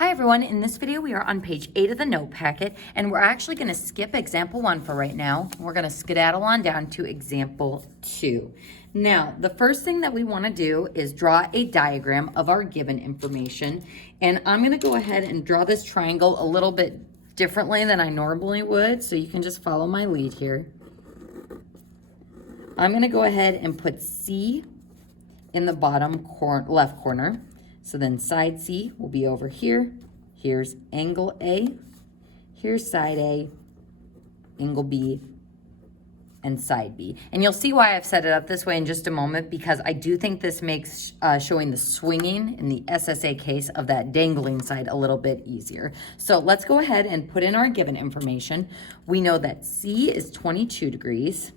Hi everyone, in this video we are on page 8 of the note packet and we're actually going to skip example 1 for right now. We're going to skedaddle on down to example 2. Now, the first thing that we want to do is draw a diagram of our given information, and I'm going to go ahead and draw this triangle a little bit differently than I normally would, so you can just follow my lead here. I'm going to go ahead and put C in the bottom left corner. So then side C will be over here. Here's angle A. Here's side A, angle B, and side B. And you'll see why I've set it up this way in just a moment, because I do think this makes showing the swinging in the SSA case of that dangling side a little bit easier. So let's go ahead and put in our given information. We know that C is 22 degrees.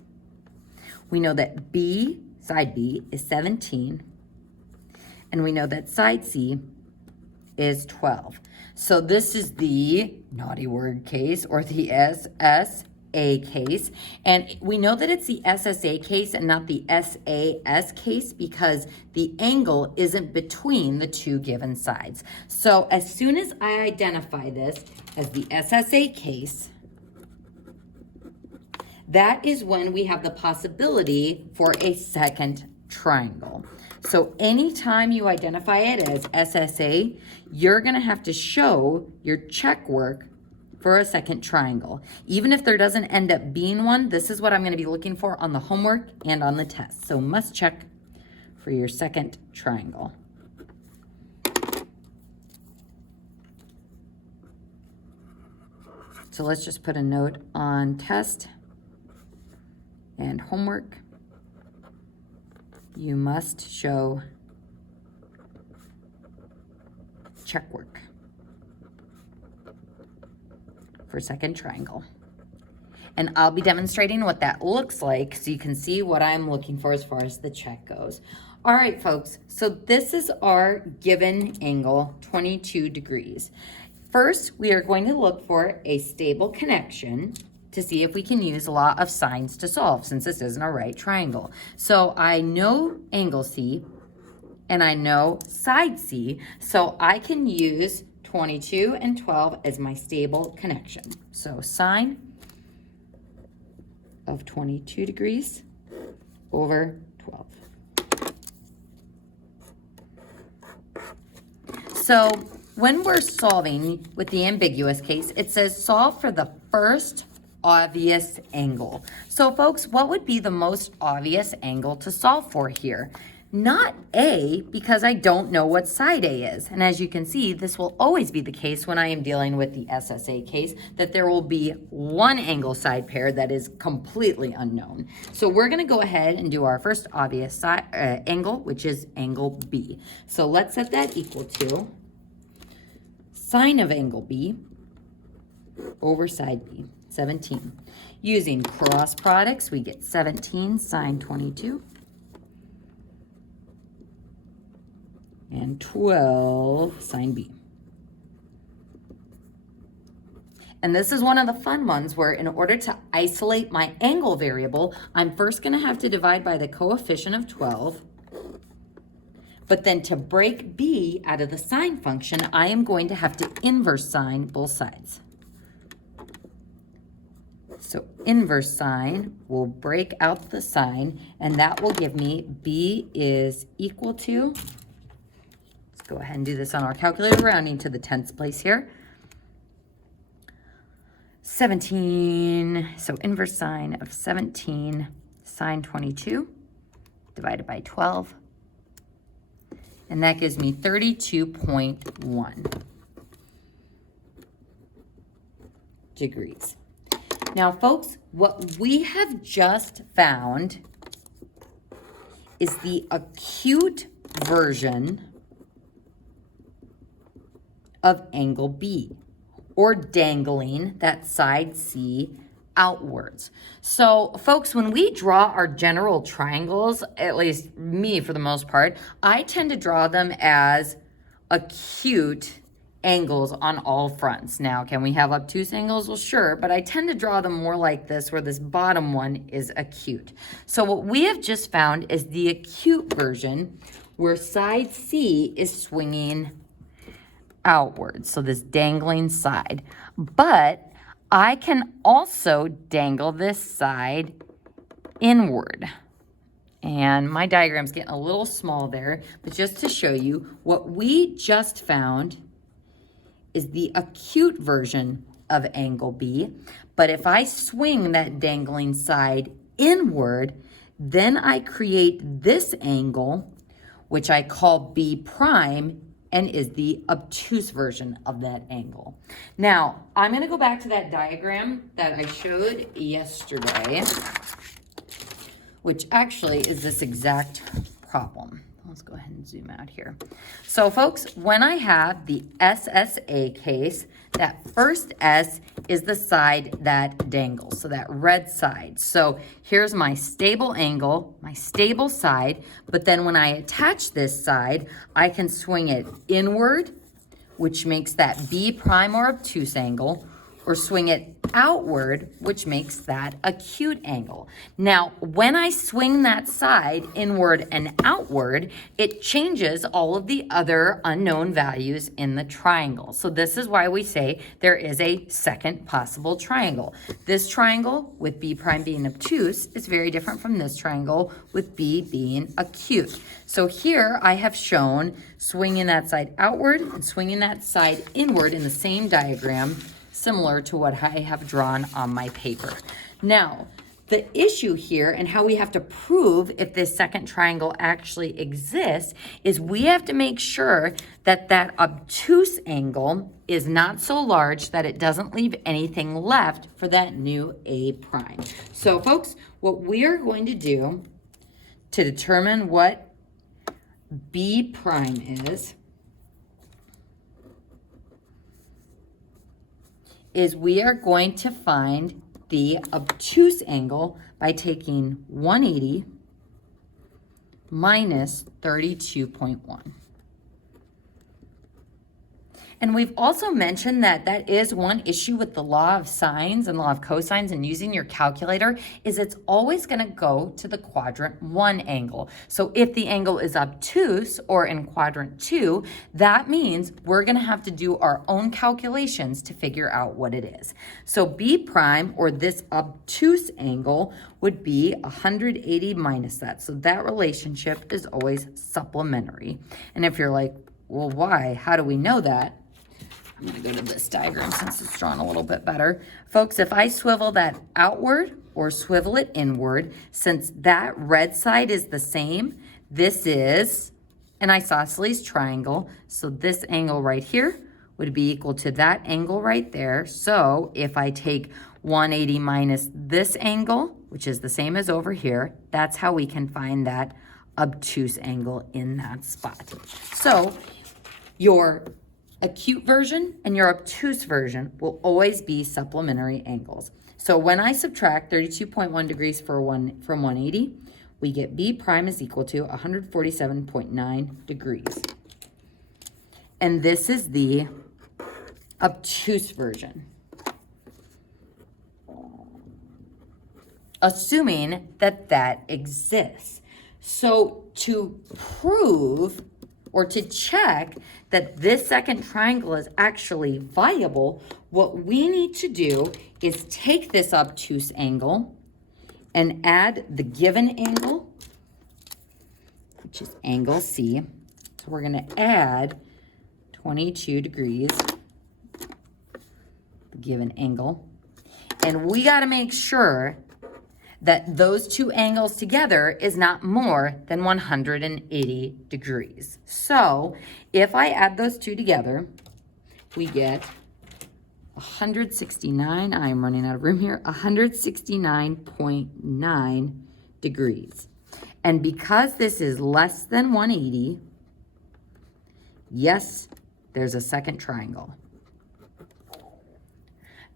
We know that B, side B, is 17. And we know that side C is 12. So this is the naughty word case, or the SSA case. And we know that it's the SSA case and not the SAS case because the angle isn't between the two given sides. So as soon as I identify this as the SSA case, that is when we have the possibility for a second triangle. So anytime you identify it as SSA, you're going to have to show your check work for a second triangle. Even if there doesn't end up being one, this is what I'm going to be looking for on the homework and on the test. So must check for your second triangle. So let's just put a note on test and homework. You must show check work for second triangle. And I'll be demonstrating what that looks like so you can see what I'm looking for as far as the check goes. All right, folks, so this is our given angle, 22 degrees. First, we are going to look for a stable connection to see if we can use law of sines to solve, since this isn't a right triangle. So I know angle C and I know side C, so I can use 22 and 12 as my stable connection. So sine of 22 degrees over 12. So when we're solving with the ambiguous case, it says solve for the first obvious angle. So folks, what would be the most obvious angle to solve for here? Not A, because I don't know what side A is. And as you can see, this will always be the case when I am dealing with the SSA case, that there will be one angle side pair that is completely unknown. So we're gonna go ahead and do our first obvious side, angle, which is angle B. So let's set that equal to sine of angle B over side B. 17. Using cross products, we get 17 sine 22 and 12 sine B. And this is one of the fun ones where in order to isolate my angle variable, I'm first going to have to divide by the coefficient of 12. But then to break B out of the sine function, I am going to have to inverse sine both sides. So inverse sine will break out the sine, and that will give me B is equal to, let's go ahead and do this on our calculator, rounding to the tenths place here, 17, so inverse sine of 17 sine 22 divided by 12, and that gives me 32.1 degrees. Now, folks, what we have just found is the acute version of angle B, or dangling that side C outwards. So, folks, when we draw our general triangles, at least me for the most part, I tend to draw them as acute angles on all fronts. Now, can we have obtuse angles? Well, sure, but I tend to draw them more like this, where this bottom one is acute. So what we have just found is the acute version, where side C is swinging outward, so this dangling side. But I can also dangle this side inward. And my diagram's getting a little small there, but just to show you, what we just found is the acute version of angle B. But if I swing that dangling side inward, then I create this angle, which I call B prime, and is the obtuse version of that angle. Now, I'm gonna go back to that diagram that I showed yesterday, which actually is this exact problem. Let's go ahead and zoom out here. So folks, when I have the SSA case, that first S is the side that dangles, so that red side. So here's my stable angle, my stable side, but then when I attach this side, I can swing it inward, which makes that B prime or obtuse angle, or swing it outward, which makes that acute angle. Now, when I swing that side inward and outward, it changes all of the other unknown values in the triangle. So this is why we say there is a second possible triangle. This triangle with B prime being obtuse is very different from this triangle with B being acute. So here I have shown swinging that side outward and swinging that side inward in the same diagram, similar to what I have drawn on my paper. Now, the issue here and how we have to prove if this second triangle actually exists is we have to make sure that that obtuse angle is not so large that it doesn't leave anything left for that new A prime. So folks, what we are going to do to determine what B prime is we are going to find the obtuse angle by taking 180 minus 32.1. And we've also mentioned that that is one issue with the law of sines and law of cosines and using your calculator is it's always going to go to the quadrant 1 angle. So if the angle is obtuse or in quadrant 2, that means we're going to have to do our own calculations to figure out what it is. So B prime, or this obtuse angle, would be 180 minus that. So that relationship is always supplementary. And if you're like, well, why? How do we know that? I'm going to go to this diagram since it's drawn a little bit better. Folks, if I swivel that outward or swivel it inward, since that red side is the same, this is an isosceles triangle. So this angle right here would be equal to that angle right there. So if I take 180 minus this angle, which is the same as over here, that's how we can find that obtuse angle in that spot. So your acute version and your obtuse version will always be supplementary angles. So when I subtract 32.1 degrees from 180, we get B prime is equal to 147.9 degrees. And this is the obtuse version, assuming that that exists. So to prove or to check that this second triangle is actually viable, what we need to do is take this obtuse angle and add the given angle, which is angle C. So we're going to add 22 degrees, the given angle. And we got to make sure that those two angles together is not more than 180 degrees. So if I add those two together, we get 169, I'm running out of room here, 169.9 degrees. And because this is less than 180, yes, there's a second triangle.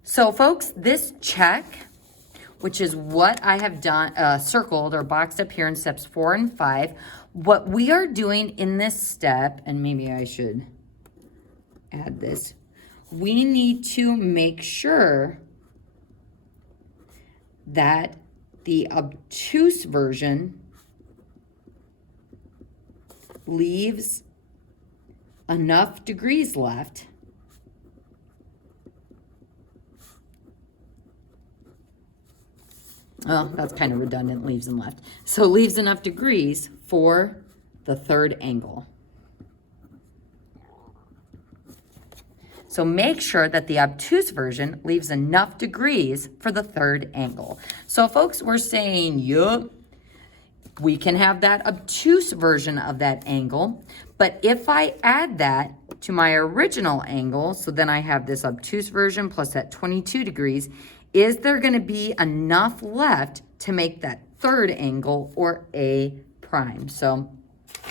So folks, this check, which is what I have done, circled or boxed up here in steps 4 and 5. What we are doing in this step, and maybe I should add this, we need to make sure that the obtuse version leaves enough degrees left well, that's kind of redundant, leaves and left. So leaves enough degrees for the third angle. So make sure that the obtuse version leaves enough degrees for the third angle. So folks, we're saying, yup, we can have that obtuse version of that angle, but if I add that to my original angle, so then I have this obtuse version plus that 22 degrees, is there gonna be enough left to make that third angle, or A prime? So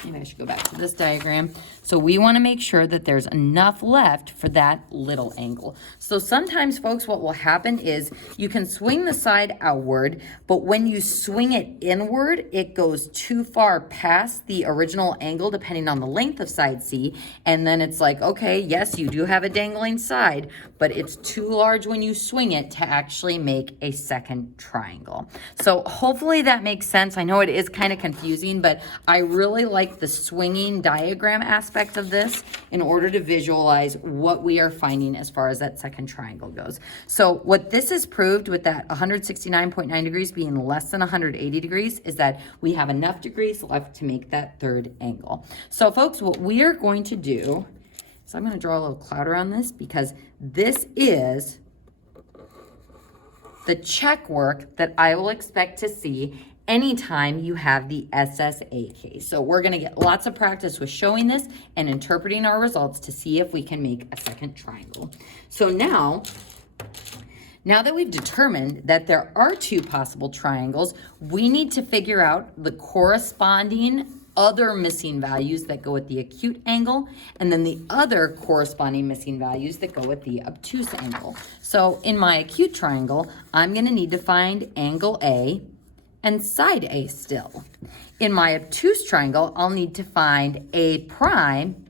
maybe I should go back to this diagram. So we want to make sure that there's enough left for that little angle. So sometimes, folks, what will happen is you can swing the side outward, but when you swing it inward, it goes too far past the original angle, depending on the length of side C. And then it's like, okay, yes, you do have a dangling side, but it's too large when you swing it to actually make a second triangle. So hopefully that makes sense. I know it is kind of confusing, but I really like the swinging diagram aspect of this in order to visualize what we are finding as far as that second triangle goes. So what this has proved with that 169.9 degrees being less than 180 degrees is that we have enough degrees left to make that third angle. So folks, what we are going to do is I'm going to draw a little cloud around this, because this is the check work that I will expect to see anytime you have the SSA case. So we're gonna get lots of practice with showing this and interpreting our results to see if we can make a second triangle. So now that we've determined that there are two possible triangles, we need to figure out the corresponding other missing values that go with the acute angle, and then the other corresponding missing values that go with the obtuse angle. So in my acute triangle, I'm gonna need to find angle A and side A still. In my obtuse triangle, I'll need to find A prime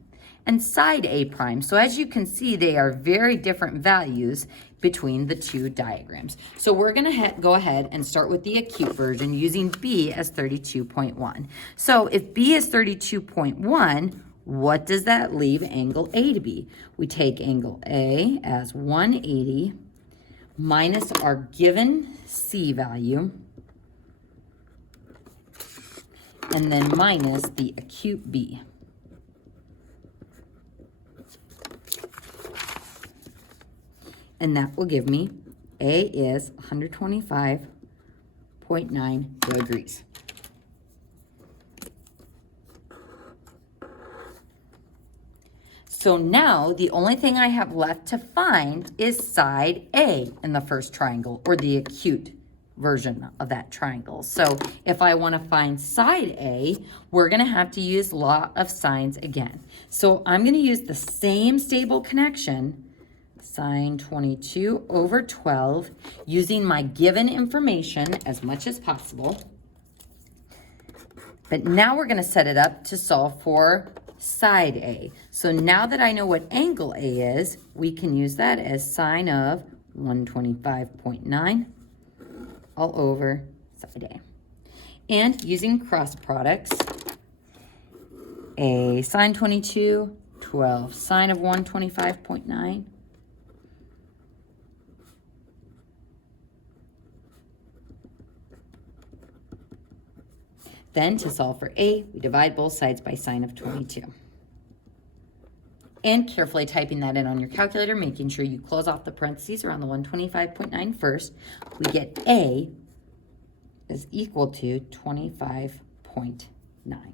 and side A prime. So as you can see, they are very different values between the two diagrams. So we're gonna go ahead and start with the acute version using B as 32.1. So if B is 32.1, what does that leave angle A to be? We take angle A as 180 minus our given C value, and then minus the acute B. And that will give me A is 125.9 degrees. So now the only thing I have left to find is side A in the first triangle, or the acute version of that triangle. So if I want to find side A, we're going to have to use law of sines again. So I'm going to use the same stable connection, sine 22 over 12, using my given information as much as possible. But now we're going to set it up to solve for side A. So now that I know what angle A is, we can use that as sine of 125.9 all over side A. And using cross products, a sine 22, 12 sine of 125.9, then to solve for A, we divide both sides by sine of 22. And carefully typing that in on your calculator, making sure you close off the parentheses around the 125.9 first, we get A is equal to 25.9.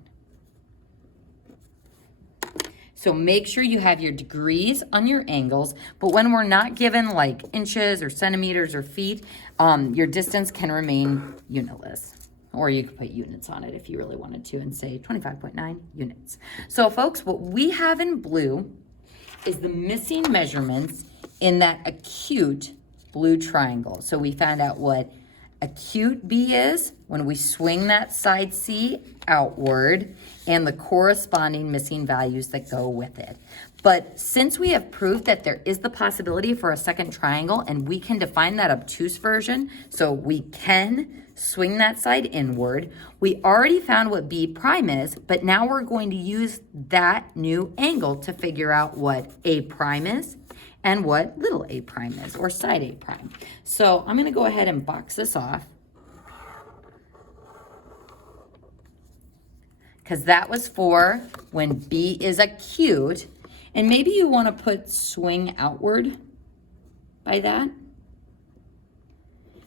So make sure you have your degrees on your angles, but when we're not given like inches or centimeters or feet, your distance can remain unitless. Or you could put units on it if you really wanted to and say 25.9 units. So folks, what we have in blue is the missing measurements in that acute blue triangle. So we found out what acute B is when we swing that side C outward and the corresponding missing values that go with it. But since we have proved that there is the possibility for a second triangle and we can define that obtuse version, so we can swing that side inward, we already found what B prime is, but now we're going to use that new angle to figure out what A prime is and what little a prime is, or side A prime. So I'm gonna go ahead and box this off, because that was for when B is acute. And maybe you want to put swing outward by that,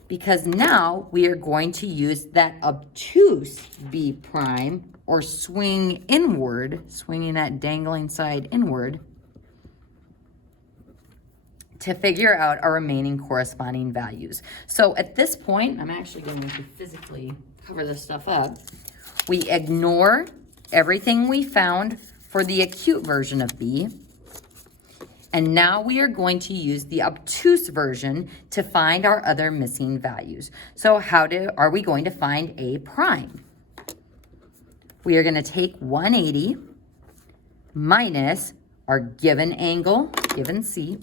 because now we are going to use that obtuse B prime, or swing inward, swinging that dangling side inward, to figure out our remaining corresponding values. So at this point, I'm actually going to physically cover this stuff up. We ignore everything we found for the acute version of B. And now we are going to use the obtuse version to find our other missing values. So are we going to find A prime? We are going to take 180 minus our given angle, given C,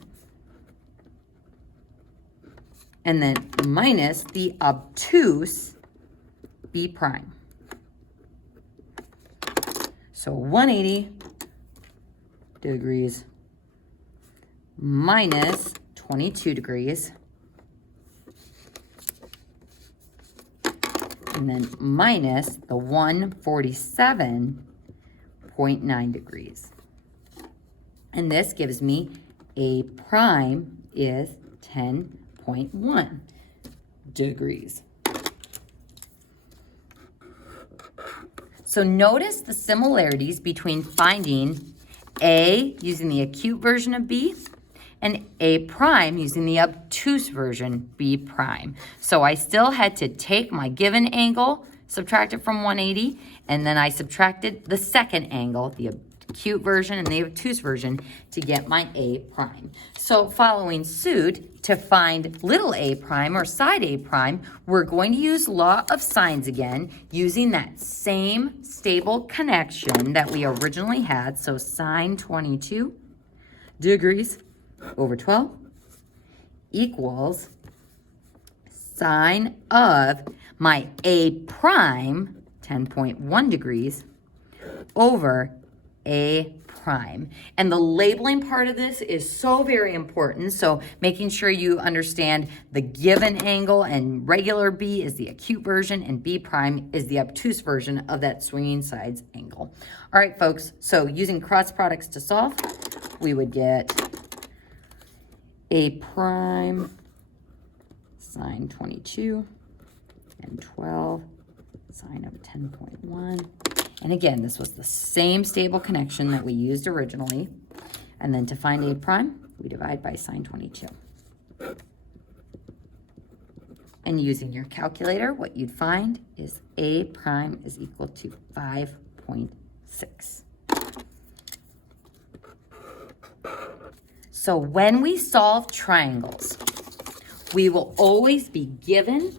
and then minus the obtuse B prime. So 180 degrees minus 22 degrees, and then minus the 147.9 degrees. And this gives me A prime is 10.1 degrees. So notice the similarities between finding A using the acute version of B and A prime using the obtuse version, B prime. So I still had to take my given angle, subtract it from 180, and then I subtracted the second angle, the acute version and the obtuse version, to get my A prime. So following suit, to find little a prime or side A prime, we're going to use law of sines again, using that same stable connection that we originally had. So sine 22 degrees over 12 equals sine of my A prime, 10.1 degrees, over A prime. And the labeling part of this is so very important. So making sure you understand the given angle, and regular B is the acute version and B prime is the obtuse version of that swinging sides angle. All right, folks, so using cross products to solve, we would get A prime sine 22 and 12 sine of 10.1. And again, this was the same stable connection that we used originally. And then to find A prime, we divide by sine 22. And using your calculator, what you'd find is A prime is equal to 5.6. So when we solve triangles, we will always be given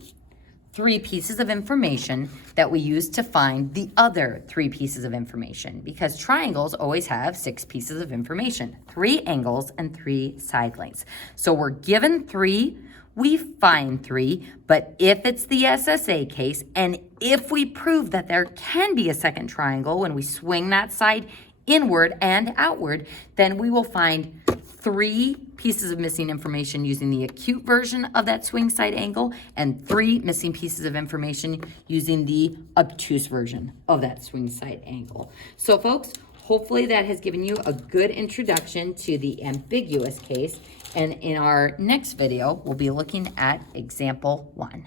3 pieces of information that we use to find the other 3 pieces of information, because triangles always have 6 pieces of information, 3 angles and 3 side lengths. So we're given 3, we find 3, but if it's the SSA case, and if we prove that there can be a second triangle when we swing that side inward and outward, then we will find 3 pieces of missing information using the acute version of that swing side angle, and 3 missing pieces of information using the obtuse version of that swing side angle. So folks, hopefully that has given you a good introduction to the ambiguous case, and in our next video, we'll be looking at example 1.